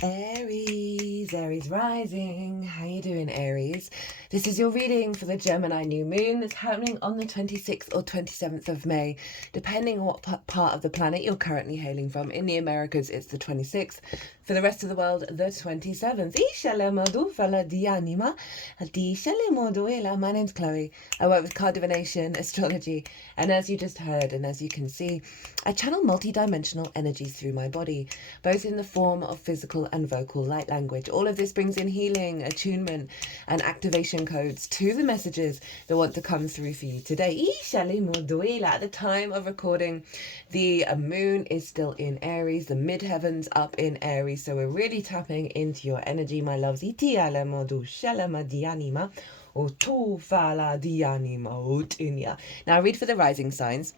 Aries, Aries rising. How you doing, Aries? This is your reading for the Gemini new moon that's happening on the 26th or 27th of May, depending on what part of the planet you're currently hailing from. In the Americas, it's the 26th. For the rest of the world, the 27th. My name's Chloe. I work with card divination, astrology, and as you just heard, and as you can see, I channel multi-dimensional energies through my body, both in the form of physical and vocal light language. All of this brings in healing, attunement, and activation codes to the messages that want to come through for you today. At the time of recording, the moon is still in Aries, the midheavens up in Aries, so we're really tapping into your energy, my loves. Now I read for the rising signs.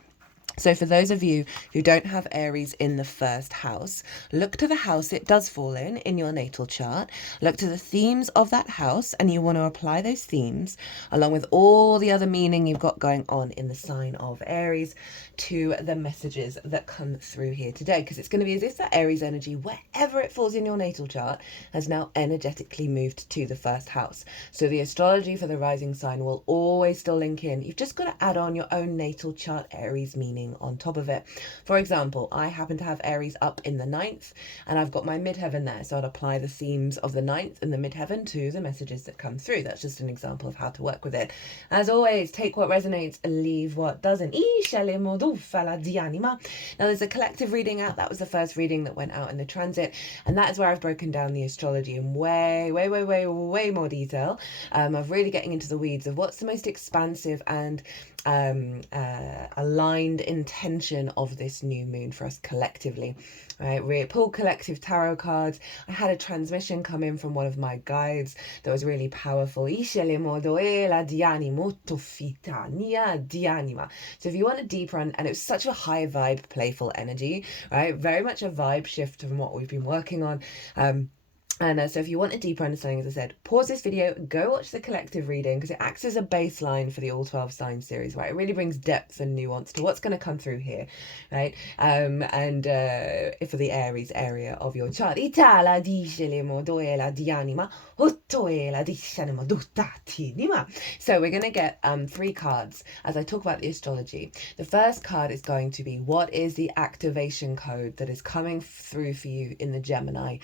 So for those of you who don't have Aries in the first house, look to the house it does fall in your natal chart. Look to the themes of that house, and you want to apply those themes along with all the other meaning you've got going on in the sign of Aries to the messages that come through here today, because it's going to be as if that Aries energy, wherever it falls in your natal chart, has now energetically moved to the first house. So the astrology for the rising sign will always still link in. You've just got to add on your own natal chart Aries meaning on top of it. For example, I happen to have Aries up in the 9th, and I've got my midheaven there, so I'd apply the themes of the 9th and the midheaven to the messages that come through. That's just an example of how to work with it. As always, take what resonates and leave what doesn't. Now there's a collective reading out. That was the first reading that went out in the transit, and that is where I've broken down the astrology in way more detail, of really getting into the weeds of what's the most expansive and aligned intention of this new moon for us collectively. Right, we pull collective tarot cards. I had a transmission come in from one of my guides that was really powerful. So if you want a deeper, and it was such a high vibe, playful energy, right? Very much a vibe shift from what we've been working on. So if you want a deeper understanding, as I said, pause this video, go watch the collective reading, because it acts as a baseline for the All 12 Signs series, right? It really brings depth and nuance to what's going to come through here, right? For the Aries area of your chart. So we're going to get 3 cards as I talk about the astrology. The first card is going to be, what is the activation code that is coming through for you in the Gemini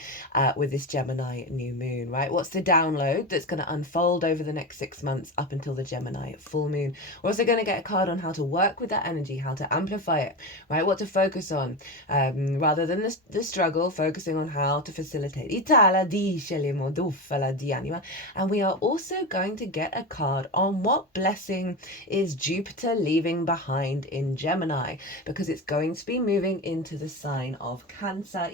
with this Gemini new moon, right? What's the download that's going to unfold over the next 6 months up until the Gemini full moon? We're also going to get a card on how to work with that energy, how to amplify it, right? What to focus on, rather than the struggle, focusing on how to facilitate. And we are also going to get a card on what blessing is Jupiter leaving behind in Gemini, because it's going to be moving into the sign of Cancer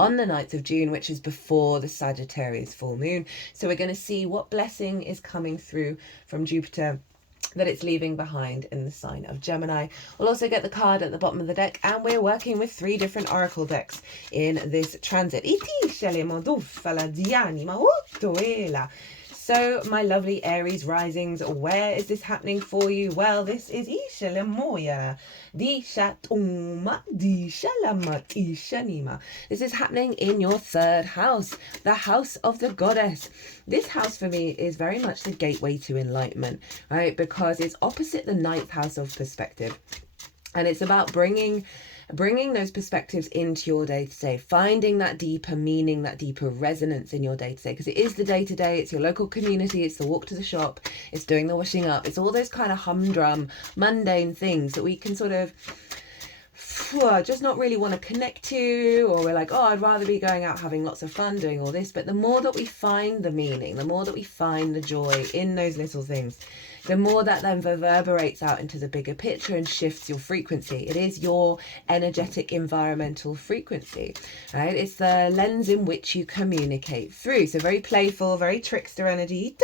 on the 9th of June, which is before the Sagittarius full moon. So we're going to see what blessing is coming through from Jupiter that it's leaving behind in the sign of Gemini. We'll also get the card at the bottom of the deck, and we're working with 3 different oracle decks in this transit. So my lovely Aries risings, where is this happening for you? Well, this is This is happening in your 3rd house, the house of the goddess. This house for me is very much the gateway to enlightenment, right? Because it's opposite the 9th house of perspective. And it's about bringing those perspectives into your day-to-day, finding that deeper meaning, that deeper resonance in your day-to-day, because it is the day-to-day, it's your local community, it's the walk to the shop, it's doing the washing up, it's all those kind of humdrum, mundane things that we can sort of just not really want to connect to, or we're like, oh, I'd rather be going out having lots of fun doing all this. But the more that we find the meaning, the more that we find the joy in those little things, the more that then reverberates out into the bigger picture and shifts your frequency. It is your energetic environmental frequency, right? It's the lens in which you communicate through. So very playful, very trickster energy.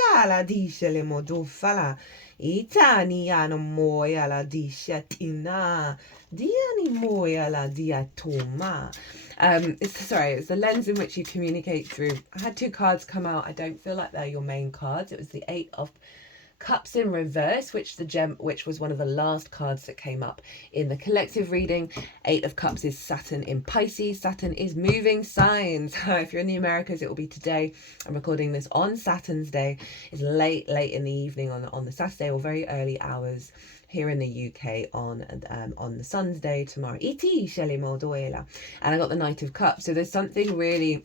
It's the lens in which you communicate through. I had 2 cards come out. I don't feel like they're your main cards. It was the 8 of Cups in reverse, which was one of the last cards that came up in the collective reading. 8 of Cups is Saturn in Pisces. Saturn is moving signs. If you're in the Americas, it will be today. I'm recording this on Saturn's day. It's late in the evening on the Saturday, or very early hours here in the UK on the Sun's day tomorrow. And I got the Knight of Cups. So there's something really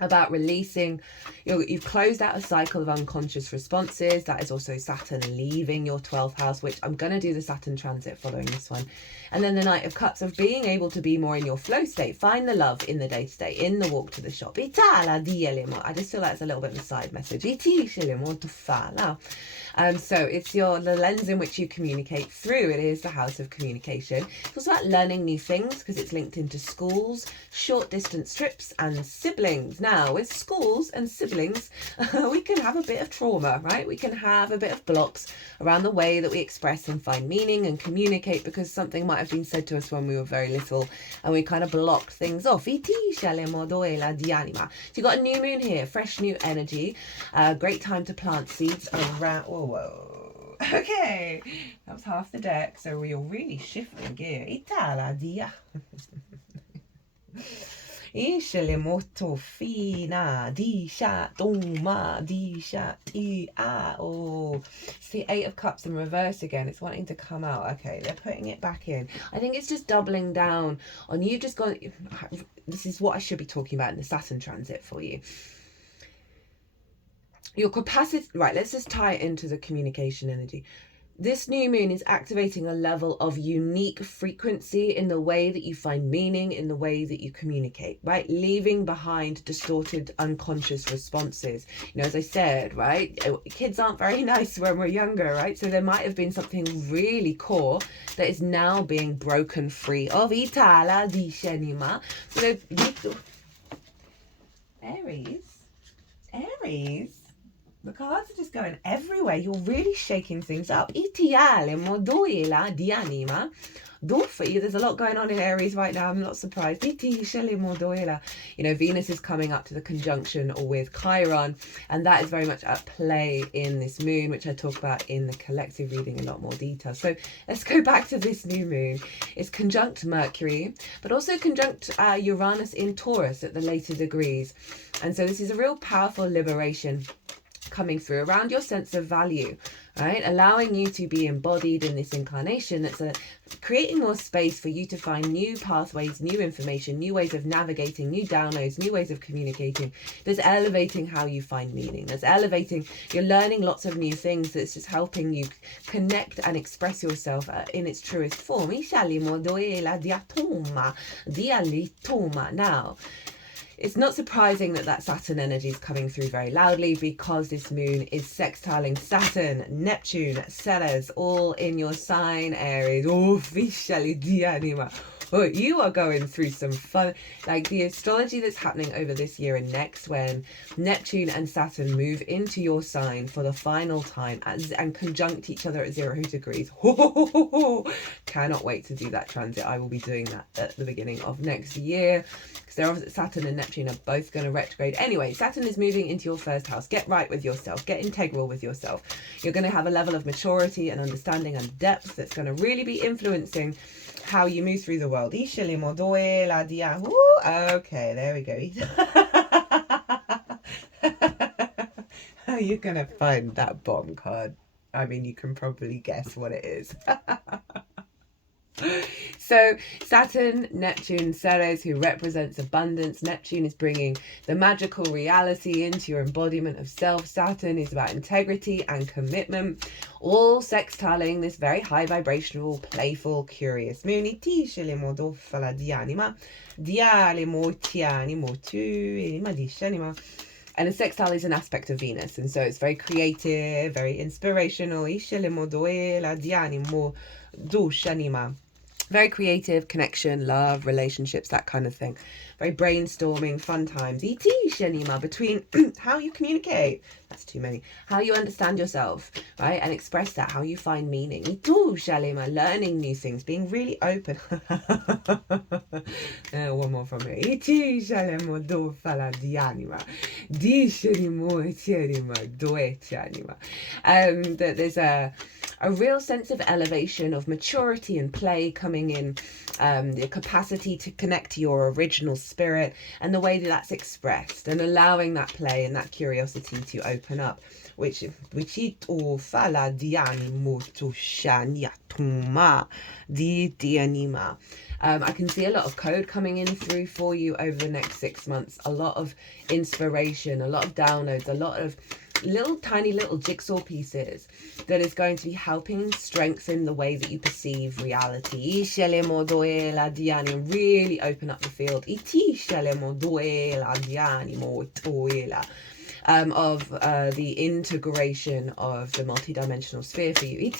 about releasing. You've closed out a cycle of unconscious responses. That is also Saturn leaving your 12th house, which I'm going to do the Saturn transit following this one. And then the Knight of Cups of being able to be more in your flow state. Find the love in the day-to-day, in the walk to the shop. I just feel like it's a little bit of a side message. So it's the lens in which you communicate through. It is the house of communication. It's also about learning new things because it's linked into schools, short distance trips, and siblings. Now, with schools and siblings, we can have a bit of trauma, right? We can have a bit of blocks around the way that we express and find meaning and communicate, because something might have been said to us when we were very little and we kind of blocked things off. So you got a new moon here, fresh new energy, great time to plant seeds around. Whoa. Okay, that was half the deck, so we're really shifting gear. Ishele molto fina, disha, doma, disha, oh. It's the 8 of Cups in reverse again. It's wanting to come out. Okay, they're putting it back in. I think it's just doubling down on you just gone. This is what I should be talking about in the Saturn transit for you. Your capacity, right, let's just tie it into the communication energy. This new moon is activating a level of unique frequency in the way that you find meaning, in the way that you communicate, right? Leaving behind distorted unconscious responses. As I said, right, kids aren't very nice when we're younger, right? So there might have been something really core that is now being broken free of. Aries. The cards are just going everywhere. You're really shaking things up. There's a lot going on in Aries right now. I'm not surprised. Venus is coming up to the conjunction with Chiron, and that is very much at play in this moon, which I talk about in the collective reading in a lot more detail. So let's go back to this new moon. It's conjunct Mercury, but also conjunct Uranus in Taurus at the later degrees. And so this is a real powerful liberation coming through around your sense of value, right? Allowing you to be embodied in this incarnation. That's creating more space for you to find new pathways, new information, new ways of navigating, new downloads, new ways of communicating. There's elevating how you find meaning. There's elevating, you're learning lots of new things that's just helping you connect and express yourself in its truest form. Now, it's not surprising that Saturn energy is coming through very loudly, because this moon is sextiling Saturn, Neptune, Ceres, all in your sign, Aries. Oh, you are going through some fun, like the astrology that's happening over this year and next, when Neptune and Saturn move into your sign for the final time and conjunct each other at 0 degrees. Cannot wait to do that transit. I will be doing that at the beginning of next year, because Saturn and Neptune are both going to retrograde. Anyway, Saturn is moving into your first house. Get right with yourself. Get integral with yourself. You're going to have a level of maturity and understanding and depth that's going to really be influencing how you move through the world. Okay, there we go. You're going to find that bomb card. I mean, you can probably guess what it is. So Saturn, Neptune, Ceres, who represents abundance. Neptune is bringing the magical reality into your embodiment of self. Saturn is about integrity and commitment, all sextiling this very high vibrational, playful, curious moon. And a sextile is an aspect of Venus, and so it's very creative, very inspirational. Very creative, connection, love, relationships, that kind of thing. Very brainstorming, fun times. Iti shenima, between how you communicate. That's too many. How you understand yourself, right? And express that, how you find meaning. Itu shalima, learning new things, being really open. One more from me. Iti shalemo do fala dianima. Di shenimo tianima do etianima. That there's a real sense of elevation, of maturity and play coming in, the capacity to connect to your original spirit and the way that that's expressed, and allowing that play and that curiosity to open up, which ito fala dianimo to shanya tuma di dianima. I can see a lot of code coming in through for you over the next 6 months, a lot of inspiration, a lot of downloads, a lot of tiny little jigsaw pieces that is going to be helping strengthen the way that you perceive reality. Really open up the field of the integration of the multidimensional sphere for you.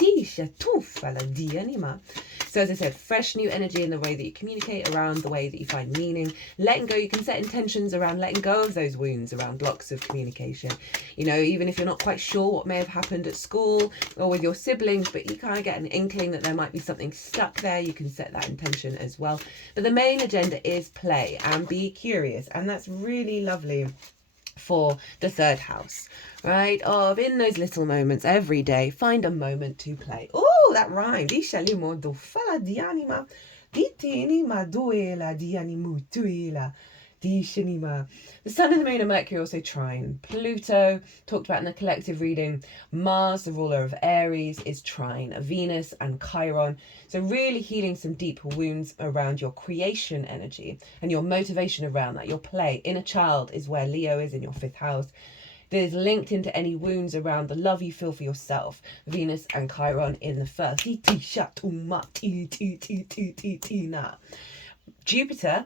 So as I said, fresh new energy in the way that you communicate, around the way that you find meaning, letting go. You can set intentions around letting go of those wounds, around blocks of communication. You know, even if you're not quite sure what may have happened at school or with your siblings, but you kind of get an inkling that there might be something stuck there, you can set that intention as well. But the main agenda is play and be curious, and that's really lovely for the third house, right? Of in those little moments every day, find a moment to play. Oh, that rhymed. The Sun and the Moon and Mercury also trine. Pluto, talked about in the collective reading. Mars, the ruler of Aries, is trine. Venus and Chiron. So really healing some deep wounds around your creation energy and your motivation around that, your play. Inner child is where Leo is in your 5th house. That is linked into any wounds around the love you feel for yourself. Venus and Chiron in the 1st. Jupiter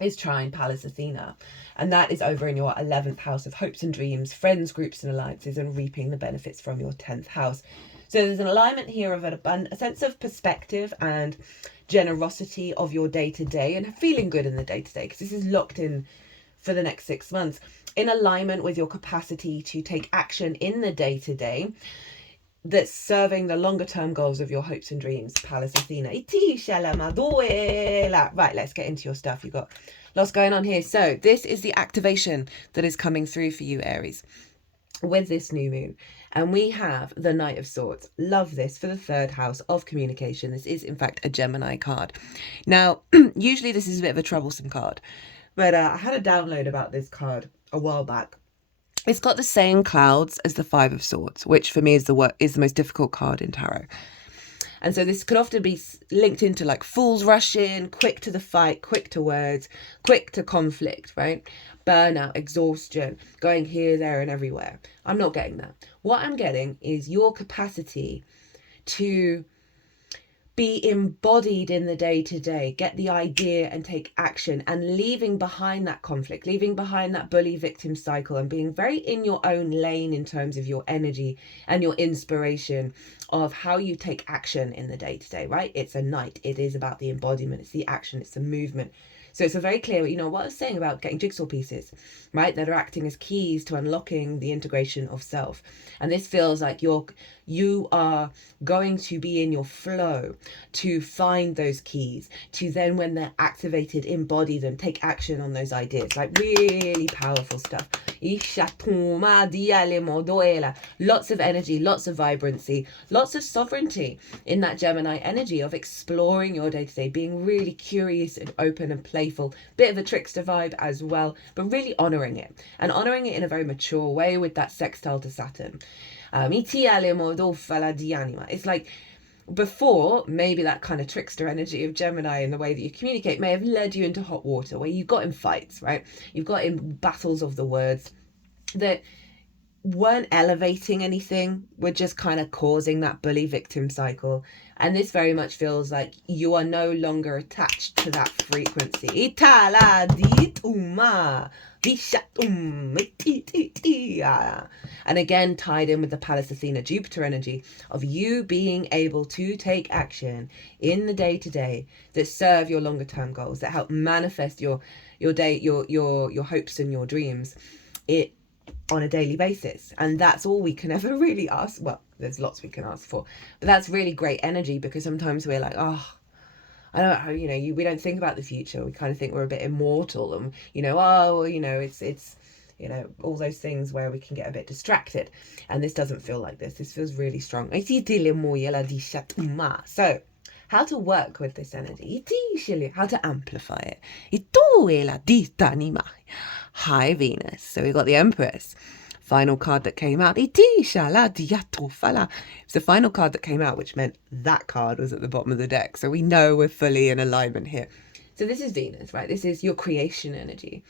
is trine Pallas Athena, and that is over in your 11th house of hopes and dreams, friends, groups and alliances, and reaping the benefits from your 10th house. So there's an alignment here of a sense of perspective and generosity of your day-to-day and feeling good in the day-to-day, because this is locked in for the next 6 months, in alignment with your capacity to take action in the day-to-day that's serving the longer term goals of your hopes and dreams. Pallas Athena. Right, let's get into your stuff. You've got lots going on here. So this is the activation that is coming through for you, Aries, with this new moon. And we have the Knight of Swords. Love this for the 3rd house of communication. This is, in fact, a Gemini card. Now, usually this is a bit of a troublesome card, but I had a download about this card a while back. It's got the same clouds as the 5 of Swords, which for me is the most difficult card in tarot. And so this could often be linked into like fools rush in, quick to the fight, quick to words, quick to conflict, right? Burnout, exhaustion, going here, there and everywhere. I'm not getting that. What I'm getting is your capacity to be embodied in the day-to-day, get the idea and take action, and leaving behind that conflict, leaving behind that bully victim cycle, and being very in your own lane in terms of your energy and your inspiration of how you take action in the day-to-day, right? It's a Knight. It is about the embodiment. It's the action. It's the movement. So it's a very clear, you know, what I was saying about getting jigsaw pieces, right, that are acting as keys to unlocking the integration of self. And this feels like you are going to be in your flow to find those keys, to then, when they're activated, embody them, take action on those ideas. Like really powerful stuff. Lots of energy, lots of vibrancy, lots of sovereignty in that Gemini energy of exploring your day-to-day, being really curious and open and playful, bit of a trickster vibe as well, but really honouring it, and honouring it in a very mature way with that sextile to Saturn. It's like, before, maybe that kind of trickster energy of Gemini in the way that you communicate may have led you into hot water, where you've got in fights, right? You've got in battles of the words that weren't elevating anything. We're just kind of causing that bully victim cycle. And this very much feels like you are no longer attached to that frequency. And again, tied in with the Pallas Athena Jupiter energy of you being able to take action in the day-to-day that serve your longer term goals, that help manifest your hopes and your dreams on a daily basis. And that's all we can ever really ask. Well, there's lots we can ask for, but that's really great energy, because sometimes we're like, oh, I don't, we don't think about the future. We kind of think we're a bit immortal, and it's all those things where we can get a bit distracted. And this doesn't feel like this. This feels really strong. So how to work with this energy, how to amplify it. Hi Venus. So we got the Empress. Final card that came out. It's the final card that came out, which meant that card was at the bottom of the deck. So we know we're fully in alignment here. So this is Venus, right? This is your creation energy.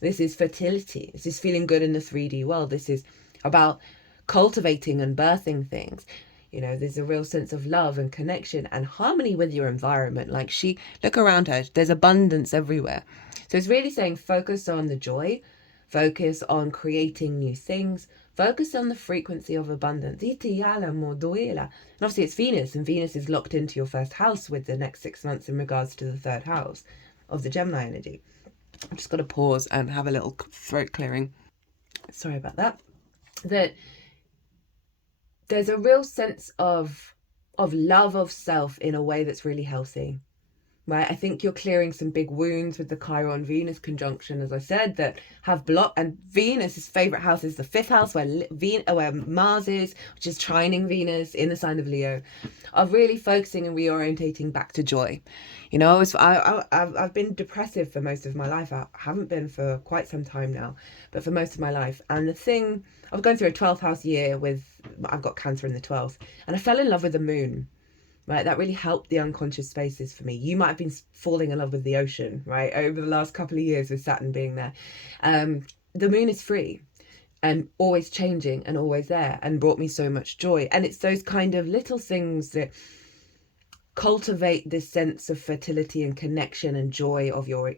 This is fertility. This is feeling good in the 3D world. This is about cultivating and birthing things. There's a real sense of love and connection and harmony with your environment. Like look around her, there's abundance everywhere. So it's really saying focus on the joy, focus on creating new things, focus on the frequency of abundance. And obviously it's Venus, and Venus is locked into your first house with the next 6 months in regards to the third house of the Gemini energy. I've just got to pause and have a little throat clearing. Sorry about that. That there's a real sense of love of self in a way that's really healthy, right? I think you're clearing some big wounds with the Chiron-Venus conjunction, as I said, that have blocked. And Venus's favorite house is the 5th house, where Mars is, which is trining Venus in the sign of Leo, of really focusing and reorientating back to joy. I've been depressive for most of my life. I haven't been for quite some time now, but for most of my life. And I was going through a 12th house year I've got Cancer in the 12th, and I fell in love with the moon. Right, that really helped the unconscious spaces for me. You might have been falling in love with the ocean, right, over the last couple of years with Saturn being there. The moon is free and always changing and always there, and brought me so much joy. And it's those kind of little things that cultivate this sense of fertility and connection and joy of your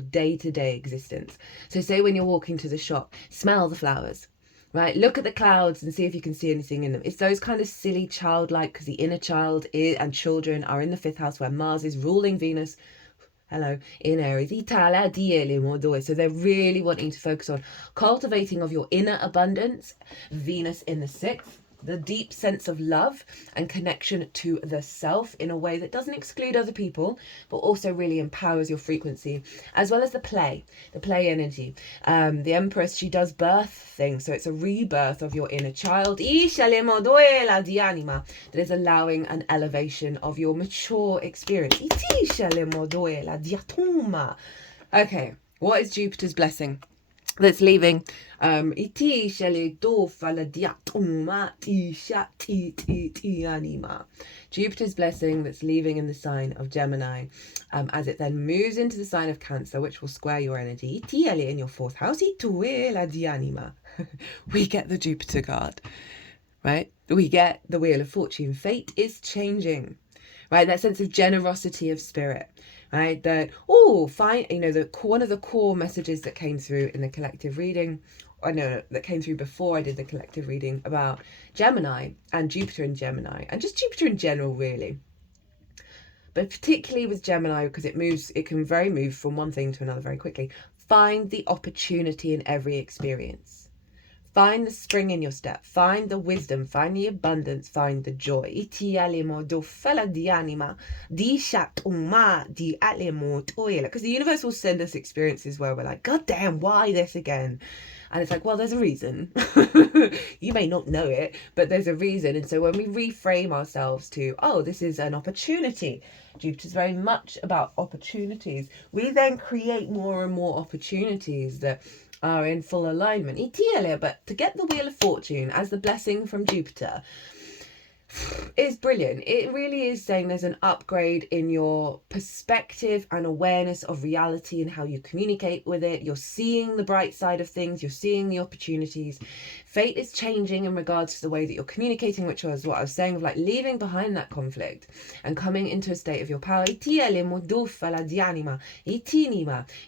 day-to-day existence. So say when you're walking to the shop, smell the flowers. Right, look at the clouds and see if you can see anything in them. It's those kind of silly childlike, because the inner child and children are in the 5th house, where Mars is ruling Venus. Hello, in Aries. So they're really wanting to focus on cultivating of your inner abundance. Venus in the 6th. The deep sense of love and connection to the self in a way that doesn't exclude other people, but also really empowers your frequency, as well as the play energy. The Empress, she does birth things, so it's a rebirth of your inner child that is allowing an elevation of your mature experience. Okay, what is Jupiter's blessing that's leaving? Jupiter's blessing that's leaving in the sign of Gemini, as it then moves into the sign of Cancer, which will square your energy in your 4th house. We get the Jupiter card, right? We get the Wheel of Fortune. Fate is changing, right? That sense of generosity of spirit. Right, that one of the core messages that came through in the collective reading, that came through before I did the collective reading about Gemini and Jupiter in Gemini, and just Jupiter in general, really. But particularly with Gemini, because it can move from one thing to another very quickly. Find the opportunity in every experience. Find the spring in your step. Find the wisdom. Find the abundance. Find the joy. Because the universe will send us experiences where we're like, God damn, why this again? And it's like, well, there's a reason. You may not know it, but there's a reason. And so when we reframe ourselves to, oh, this is an opportunity. Jupiter's very much about opportunities. We then create more and more opportunities that are in full alignment. But to get the Wheel of Fortune as the blessing from Jupiter, is brilliant. It really is saying there's an upgrade in your perspective and awareness of reality and how you communicate with it. You're seeing the bright side of things. You're seeing the opportunities. Fate is changing in regards to the way that you're communicating, which was what I was saying of like leaving behind that conflict and coming into a state of your power. You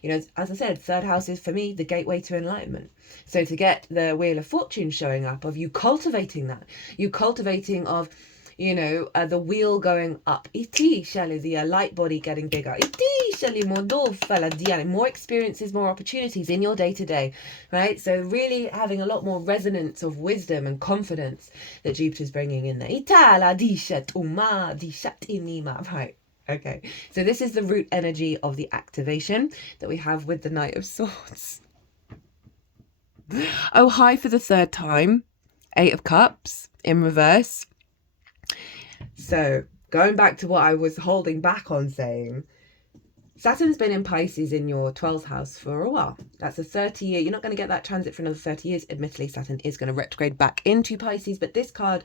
know, as I said, third house is for me the gateway to enlightenment. So to get the Wheel of Fortune showing up, of you cultivating that, you cultivating of, you know, the wheel going up. The light body getting bigger. More experiences, more opportunities in your day-to-day, right? So really having a lot more resonance of wisdom and confidence that Jupiter's bringing in there. Right. Okay. So this is the root energy of the activation that we have with the Knight of Swords. Oh, hi for the third time. 8 of Cups in reverse. So going back to what I was holding back on saying, Saturn's been in Pisces in your 12th house for a while. That's a 30-year. You're not going to get that transit for another 30 years. Admittedly, Saturn is going to retrograde back into Pisces. But this card,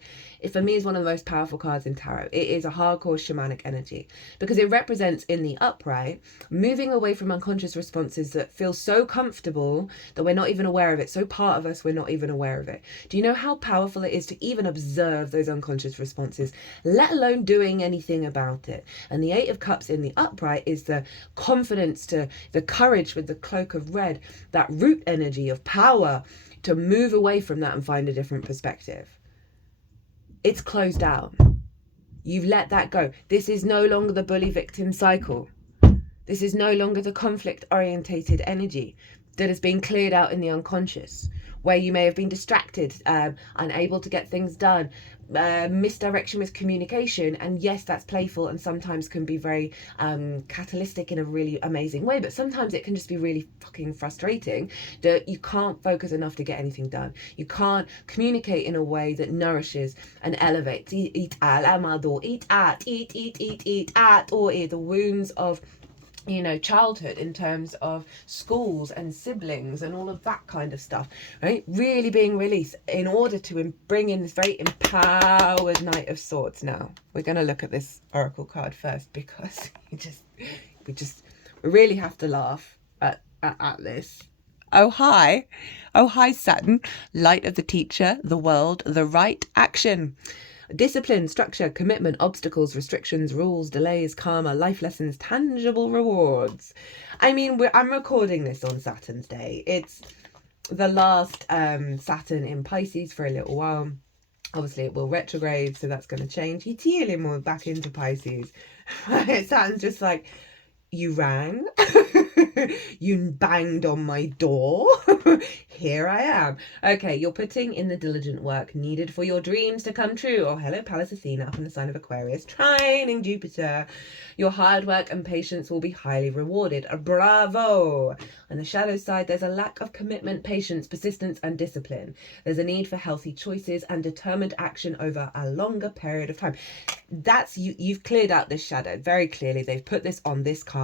for me, is one of the most powerful cards in tarot. It is a hardcore shamanic energy because it represents in the upright, moving away from unconscious responses that feel so comfortable that we're not even aware of it. So part of us, we're not even aware of it. Do you know how powerful it is to even observe those unconscious responses, let alone doing anything about it? And the 8 of Cups in the upright is the confidence, to the courage with the cloak of red, that root energy of power to move away from that and find a different perspective. It's closed down. You've let that go. This is no longer the bully victim cycle. This is no longer the conflict orientated energy that has been cleared out in the unconscious, where you may have been distracted, unable to get things done, misdirection with communication. And yes, that's playful and sometimes can be very catalytic in a really amazing way, but sometimes it can just be really fucking frustrating that you can't focus enough to get anything done. You can't communicate in a way that nourishes and elevates. Or the wounds of, you know, childhood in terms of schools and siblings and all of that kind of stuff, right? Really being released in order to bring in this very empowered Knight of Swords. Now we're going to look at this oracle card first because we really have to laugh at this. Oh hi Saturn, light of the teacher, the world, the right, action. Discipline, structure, commitment, obstacles, restrictions, rules, delays, karma, life lessons, tangible rewards. I mean, I'm recording this on Saturn's day. It's the last Saturn in Pisces for a little while. Obviously, it will retrograde, so that's going to change. We're back into Pisces. Saturn's just like, you rang, you banged on my door, here I am. Okay, you're putting in the diligent work needed for your dreams to come true. Oh, hello, Pallas Athena up in the sign of Aquarius, trining Jupiter. Your hard work and patience will be highly rewarded. Bravo! On the shadow side, there's a lack of commitment, patience, persistence, and discipline. There's a need for healthy choices and determined action over a longer period of time. That's you've cleared out this shadow very clearly. They've put this on this card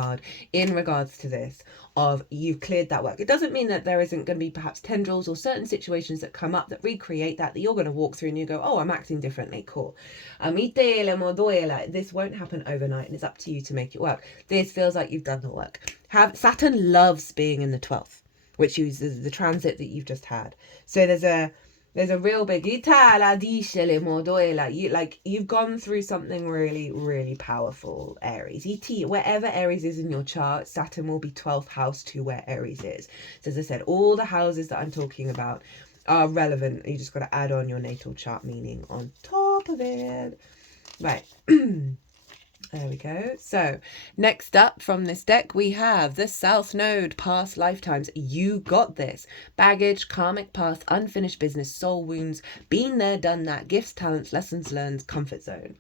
in regards to this, of you've cleared that work. It doesn't mean that there isn't going to be perhaps tendrils or certain situations that come up that recreate that you're going to walk through and you go, oh, I'm acting differently. Cool. This won't happen overnight, and it's up to you to make it work. This feels like you've done the work. Saturn loves being in the 12th, which uses the transit that you've just had. So there's a real big you've gone through something really, really powerful, Aries. Wherever Aries is in your chart, Saturn will be 12th house to where Aries is. So as I said, all the houses that I'm talking about are relevant. You just got to add on your natal chart meaning on top of it. Right. There we go. So next up from this deck, we have the South Node, past lifetimes. You got this. Baggage, karmic past, unfinished business, soul wounds, been there, done that, gifts, talents, lessons learned, comfort zone.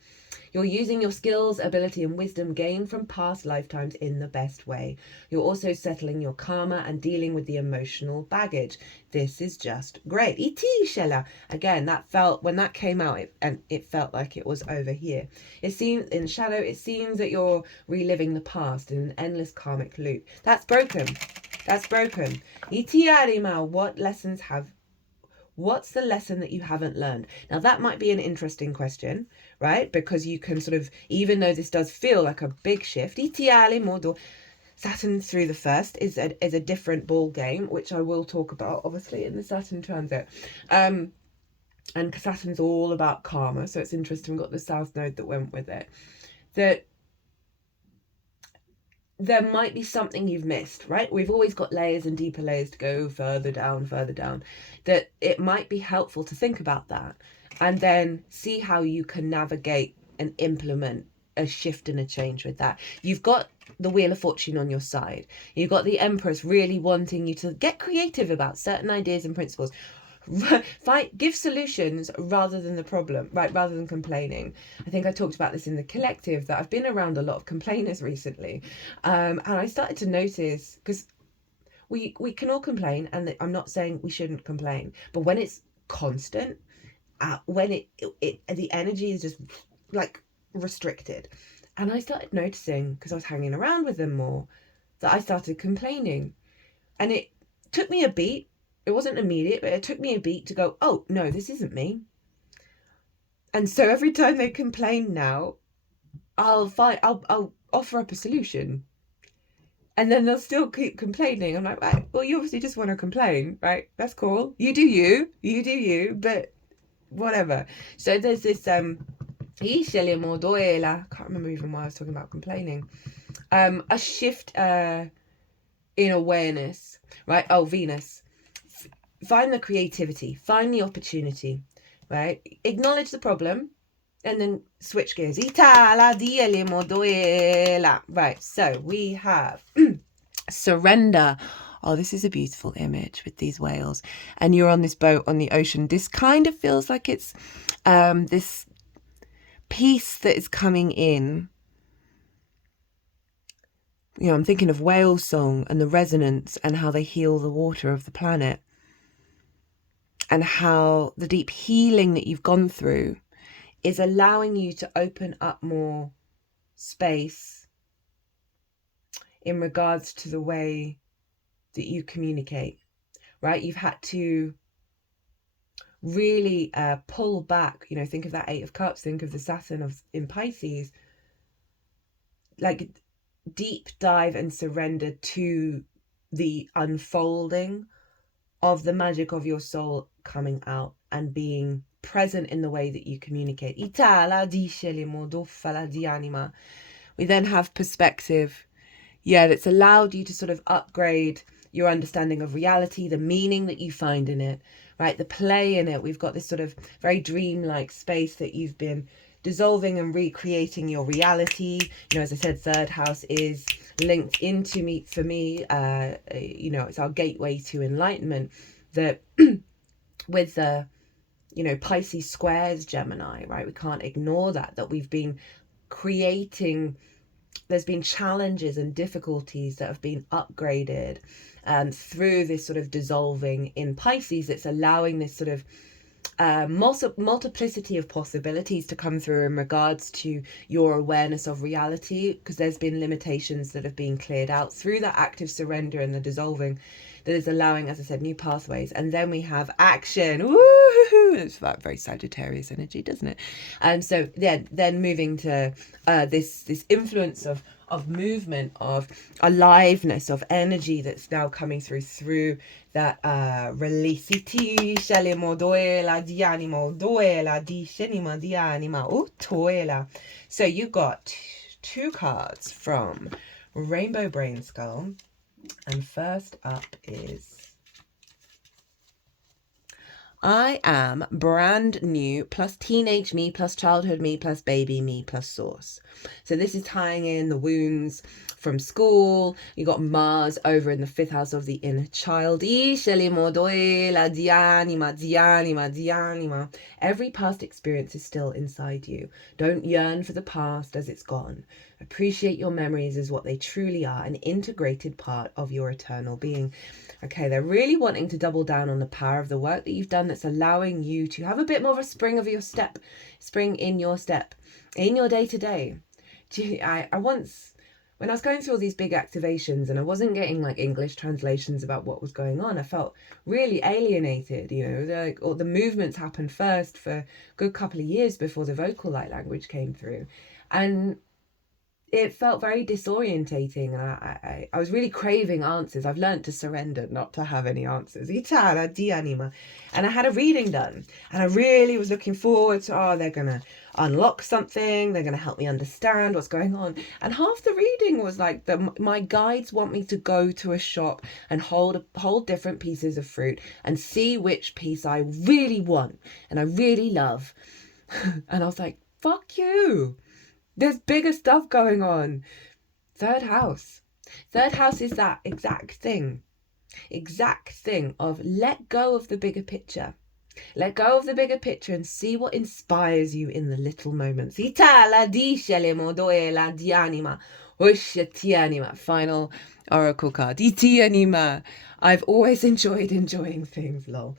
You're using your skills, ability, and wisdom gained from past lifetimes in the best way. You're also settling your karma and dealing with the emotional baggage. This is just great. Again, that felt, when that came out, it felt like it was over here. It seems, in shadow, it seems that you're reliving the past in an endless karmic loop. That's broken. That's broken. What lessons have What's the lesson that you haven't learned? Now, that might be an interesting question, right? Because you can sort of, even though this does feel like a big shift, Saturn through the first is a different ball game, which I will talk about, obviously, in the Saturn transit. And Saturn's all about karma, so it's interesting. We've got the South Node that went with it. That there might be something you've missed, right? We've always got layers and deeper layers to go further down, that it might be helpful to think about that and then see how you can navigate and implement a shift and a change with that. You've got the Wheel of Fortune on your side. You've got the Empress really wanting you to get creative about certain ideas and principles. Give solutions rather than the problem, right? Rather than complaining. I think I talked about this in the collective, that I've been around a lot of complainers recently, and I started to notice, because we can all complain, and I'm not saying we shouldn't complain, but when it's constant, when it the energy is just like restricted, and I started noticing, because I was hanging around with them more, that I started complaining, and it took me a beat. It wasn't immediate, but it took me a beat to go, oh, no, this isn't me. And so every time they complain now, I'll offer up a solution. And then they'll still keep complaining. I'm like, right, well, you obviously just want to complain, right? That's cool. You do you, but whatever. So there's this, I can't remember even why I was talking about complaining. A shift in awareness, right? Oh, Venus. Find the creativity, find the opportunity, right? Acknowledge the problem and then switch gears. Right, so we have surrender. Oh, this is a beautiful image with these whales. And you're on this boat on the ocean. This kind of feels like it's this peace that is coming in. You know, I'm thinking of whale song and the resonance and how they heal the water of the planet. And how the deep healing that you've gone through is allowing you to open up more space in regards to the way that you communicate, right? You've had to really pull back, you know, think of that Eight of Cups, think of the Saturn in Pisces, like deep dive and surrender to the unfolding of the magic of your soul coming out and being present in the way that you communicate. We then have perspective. Yeah, that's allowed you to sort of upgrade your understanding of reality, the meaning that you find in it, right? The play in it. We've got this sort of very dreamlike space that you've been dissolving and recreating your reality. You know, as I said, third house is linked into me, for me, you know, it's our gateway to enlightenment, that with the, you know, Pisces squares Gemini, right? We can't ignore that we've been creating, there's been challenges and difficulties that have been upgraded through this sort of dissolving in Pisces. It's allowing this sort of multiplicity of possibilities to come through in regards to your awareness of reality, because there's been limitations that have been cleared out through that active surrender and the dissolving that is allowing, as I said, new pathways. And then we have action. Woo-hoo-hoo! It's that very Sagittarius energy, doesn't it? And so yeah, then moving to this influence of movement, of aliveness, of energy that's now coming through that release. So you got two cards from Rainbow Brainskull, and first up is I am brand new plus teenage me plus childhood me plus baby me plus source. So this is tying in the wounds from school. You got Mars over in the 5th house of the inner child. Every past experience is still inside you. Don't yearn for the past as it's gone. Appreciate your memories as what they truly are, an integrated part of your eternal being. Okay, they're really wanting to double down on the power of the work that you've done that's allowing you to have a bit more of a spring in your step, in your day-to-day. I once when I was going through all these big activations and I wasn't getting like English translations about what was going on, I felt really alienated. You know, like, or the movements happened first for a good couple of years before the vocal light language came through, and it felt very disorientating, and I was really craving answers. I've learned to surrender, not to have any answers. Itara di anima. And I had a reading done, and I really was looking forward to, they're going to unlock something, they're going to help me understand what's going on. And half the reading was like, my guides want me to go to a shop and hold different pieces of fruit and see which piece I really want and I really love. And I was like, fuck you. There's bigger stuff going on. Third house. Third house is that exact thing of let go of the bigger picture. Let go of the bigger picture and see what inspires you in the little moments. Final oracle card. I've always enjoying things, lol.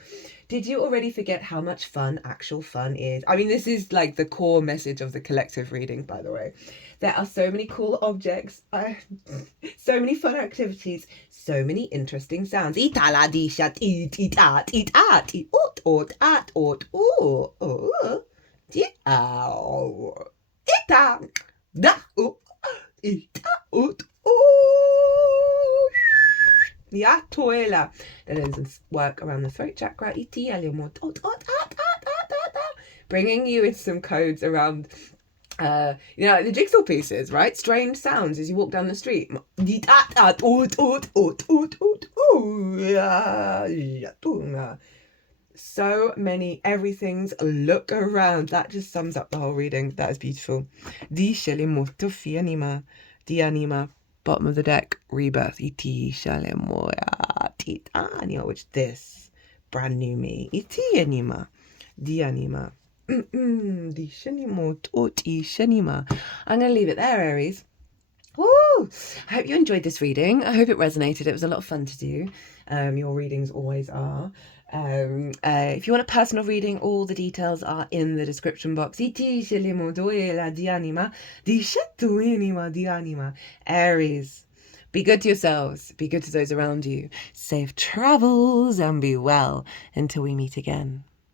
Did you already forget how much fun actual fun is? I mean, this is like the core message of the collective reading, by the way. There are so many cool objects, so many fun activities, so many interesting sounds. Yatoela. Then some work around the throat chakra. Bringing you in some codes around, like the jigsaw pieces, right? Strange sounds as you walk down the street. So many everything's. Look around. That just sums up the whole reading. That is beautiful. Di shele molto fi anima. Di anima. Bottom of the deck, rebirth. Iti shale moya titania, which this brand new me. Iti anima, di anima. Di shanimo toti shanima. I'm gonna leave it there, Aries. Woo! I hope you enjoyed this reading. I hope it resonated. It was a lot of fun to do. Your readings always are. If you want a personal reading, all the details are in the description box. Aries, be good to yourselves, be good to those around you. Safe travels and be well until we meet again.